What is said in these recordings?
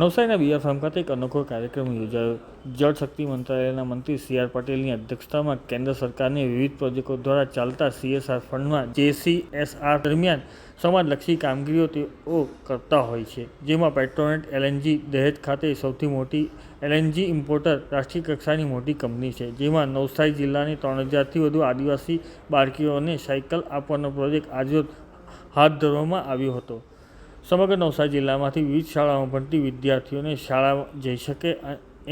નવસારીના BR farm ખાતે એક અનોખો કાર્યક્રમ યોજાયો. જળશક્તિ મંત્રાલયના મંત્રી સી.આર. પટેલની અધ્યક્ષતામાં કેન્દ્ર સરકારની વિવિધ પ્રોજેક્ટો દ્વારા ચાલતા CSR ફંડમાં JCSR દરમિયાન સમાજલક્ષી કામગીરીઓ તેઓ કરતા હોય છે. જેમાં પેટ્રોનેટ LNG દહેજ ખાતે સૌથી મોટી LNG ઇમ્પોર્ટર રાષ્ટ્રીય કક્ષાની મોટી કંપની છે. જેમાં નવસારી જિલ્લાની 3000થી વધુ આદિવાસી બાળકીઓને સાયકલ આપવાનો પ્રોજેક્ટ આજરોજ હાથ ધરવામાં આવ્યો હતો. સમગ્ર નવસારી જિલ્લામાંથી વિવિધ શાળાઓમાં ભણતી વિદ્યાર્થીઓને શાળા જઈ શકે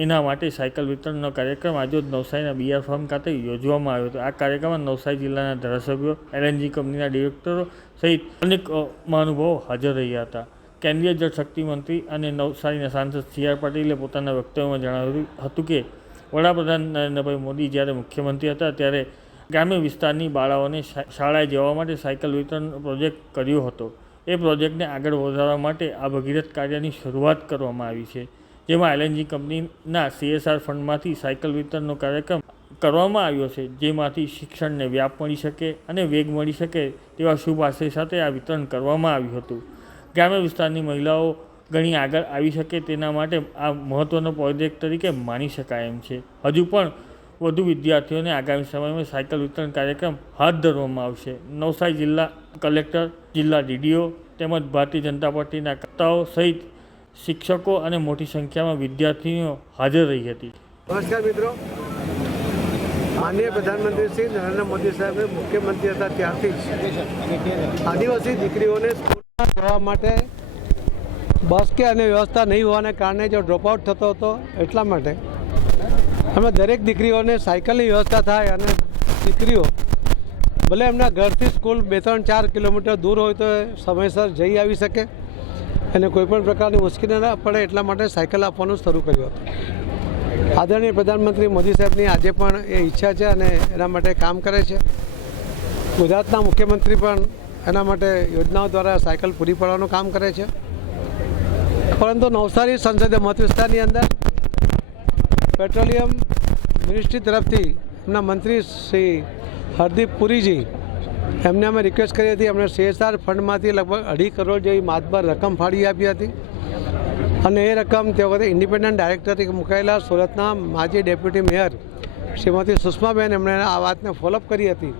એના માટે સાયકલ વિતરણનો કાર્યક્રમ આજે નવસારીના બીઆર ફાર્મ ખાતે યોજવામાં આવ્યો હતો. આ કાર્યક્રમમાં નવસારી જિલ્લાના ધારાસભ્યો, LNG કંપનીના ડિરેક્ટરો સહિત અનેક મહાનુભાવો હાજર રહ્યા હતા. કેન્દ્રીય જળશક્તિ મંત્રી અને નવસારીના સાંસદ સી.આર. પટેલે પોતાના વક્તવ્યમાં જણાવ્યું હતું કે વડાપ્રધાન નરેન્દ્રભાઈ મોદી જ્યારે મુખ્યમંત્રી હતા ત્યારે ગ્રામ્ય વિસ્તારની બાળાઓને શાળાએ જવા માટે સાયકલ વિતરણ પ્રોજેક્ટ કર્યો હતો. એ પ્રોજેક્ટને આગળ વધારવા માટે આ ભગીરથ કાર્યની શરૂઆત કરવામાં આવી છે. જેમાં LNG કંપનીના CSR ફંડમાંથી સાયકલ વિતરણનો કાર્યક્રમ કરવામાં આવ્યો છે. જેમાંથી શિક્ષણને વ્યાપ મળી શકે અને વેગ મળી શકે તેવા શુભ આશય સાથે આ વિતરણ કરવામાં આવ્યું હતું. ગ્રામ્ય વિસ્તારની મહિલાઓ ઘણી આગળ આવી શકે તેના માટે આ મહત્ત્વનો પ્રોજેક્ટ તરીકે માની શકાય એમ છે. હજુ પણ વધુ વિદ્યાર્થીઓને આગામી સમયમાં સાયકલ વિતરણ કાર્યક્રમ હાથ ધરવામાં આવશે. નવસારી જિલ્લા કલેક્ટર, જિલ્લા DDO તેમજ ભારતીય જનતા પાર્ટીના કાર્યકર્તાઓ સહિત શિક્ષકો અને મોટી સંખ્યામાં વિદ્યાર્થીઓ હાજર રહી હતી. નમસ્કાર મિત્રો, માનનીય પ્રધાનમંત્રી શ્રી નરેન્દ્ર મોદી સાહેબ મુખ્યમંત્રી હતા ત્યારથી જ આદિવાસી દીકરીઓને સ્કૂલમાં જવા માટે બસ કે અન્ય વ્યવસ્થા નહીં હોવાને કારણે જો ડ્રોપઆઉટ થતો હતો, એટલા માટે અમે દરેક દીકરીઓને સાયકલની વ્યવસ્થા થાય અને દીકરીઓ ભલે એમના ઘરથી સ્કૂલ 2-3-4 કિલોમીટર દૂર હોય તો સમયસર જઈ આવી શકે અને કોઈપણ પ્રકારની મુશ્કેલી ન પડે એટલા માટે સાયકલ આપવાનું શરૂ કર્યું હતું. આદરણીય પ્રધાનમંત્રી મોદી સાહેબની આજે પણ એ ઈચ્છા છે અને એના માટે કામ કરે છે. ગુજરાતના મુખ્યમંત્રી પણ એના માટે યોજનાઓ દ્વારા સાયકલ પૂરી પાડવાનું કામ કરે છે. પરંતુ નવસારી સંસદીય મત વિસ્તારની અંદર પેટ્રોલિયમ મિનિસ્ટ્રી તરફથી એમના મંત્રી શ્રી હરદીપ પુરીજી એમને અમે રિક્વેસ્ટ કરી હતી. એમણે CSR ફંડમાંથી લગભગ 2.5 કરોડ જેવી માતબર રકમ ફાળવી આપી હતી અને એ રકમ તે વખતે ઇન્ડિપેન્ડન્ટ ડાયરેક્ટર તરીકે મુકાયેલા સુરતના માજી ડેપ્યુટી મેયર શ્રીમતી સુષ્માબેન એમણે આ વાતને ફોલોઅપ કરી હતી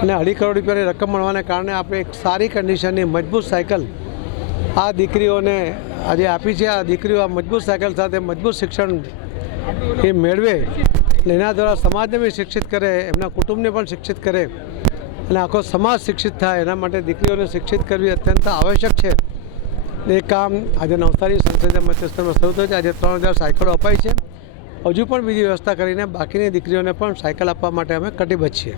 અને 2.5 કરોડ રૂપિયાની રકમ મળવાને કારણે આપણે એક સારી કન્ડિશનની મજબૂત સાયકલ આ દીકરીઓને આજે આપી છે. આ દીકરીઓ આ મજબૂત સાયકલ સાથે મજબૂત શિક્ષણ એ મેળવે અને એના દ્વારા સમાજને બી શિક્ષિત કરે, એમના કુટુંબને પણ શિક્ષિત કરે અને આખો સમાજ શિક્ષિત થાય. એના માટે દીકરીઓને શિક્ષિત કરવી અત્યંત આવશ્યક છે. એ કામ આજે નવસારી સંસદીય મત વિસ્તારમાં શરૂ થયું છે. આજે 3000 સાયકલો અપાઈ છે. હજુ પણ બીજી વ્યવસ્થા કરીને બાકીની દીકરીઓને પણ સાયકલ આપવા માટે અમે કટિબદ્ધ છીએ.